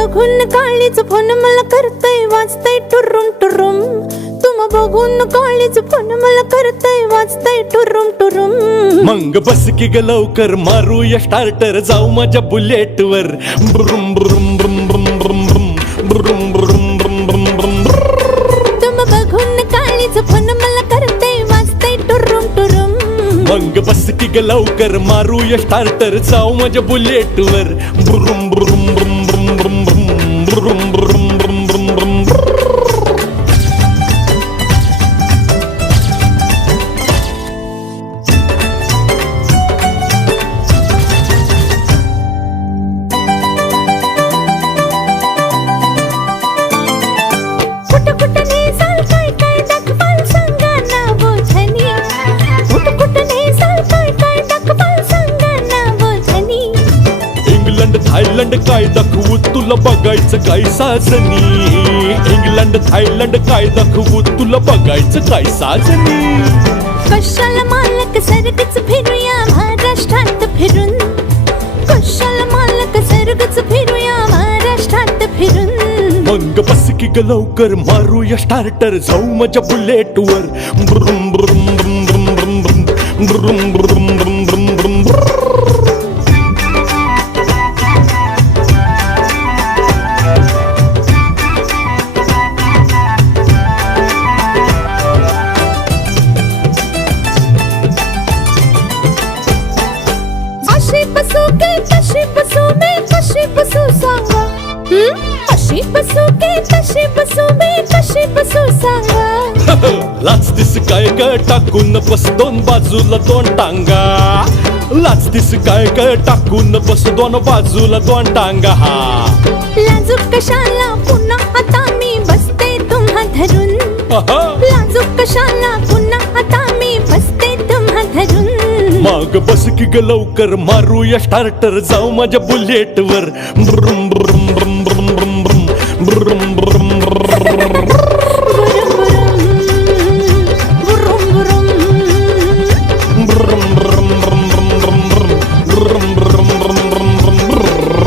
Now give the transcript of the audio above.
बघून काळीच फोन मला करतय वाजतय टुरुम टुरुम. तुम बघून काळीच फोन मला करतय वाजतय टुरुम टुरुम. मग बस की ग लवकर मारूया स्टार्टर जाऊ माझ्या बुलेट वर. ब्रुम ब्रुम ब्रुम ब्रुम ब्रुम ब्रुम ब्रुम ब्रुम ब्रुम ब्रुम ब्रुम. तुम बघून काळीच फोन मला करतय वाजतय टुरुम टुरुम. मग बस की ग लवकर मारूया स्टार्टर जाऊ माझ्या बुलेट वर. ब्रुम ब्रुम ब्रुम ब्रुम ब्रुम ब्रुम ब्रुम ब्रुम ब्रुम ब्रुम ब्रुम. थायलंड काय दाखवू तुला बघायचं काय साजनी. इंग्लंड थायलंड काय दाखवू तुला बघायचं काय साजनी. कशाला मालक सरगच फिरूया महाराष्ट्रात फिरून. कशाला मालक सरगच फिरूया महाराष्ट्रात फिरून. मग बस की ग लवकर मारूया स्टार्टर जाऊ माझ्या बुलेट वर. ब्रुम ब्रुम ब्रुम ब्रुम ब्रुम ब्रुम ब्रुम ब्रुम ब्रुम ब्रुम ब्रुम ब्रुम. बसू के कशी बसू मी कशी बसू सांगा. कशी बसू के कशी बसू मी कशी बसू सांगा. लाचतीस काय ग टाकून बस दोन बाजूला दोन टांगा. लाचतीस काय ग टाकून बस दोन बाजूला दोन टांगा. लाजूक कशाला पुन्हा आता मी बसते तुम्हा धरून. लाजूक कशाला पुन्हा आता मी बसते तुम्हा धरून. मग बस की ग लवकर मारूया स्टार्टर जाऊ माझ्या बुलेट वर. ब्रुम ब्रुम ब्रुम ब्रुम ब्रुम ब्रुम ब्रुम ब्रुम ब्रुम.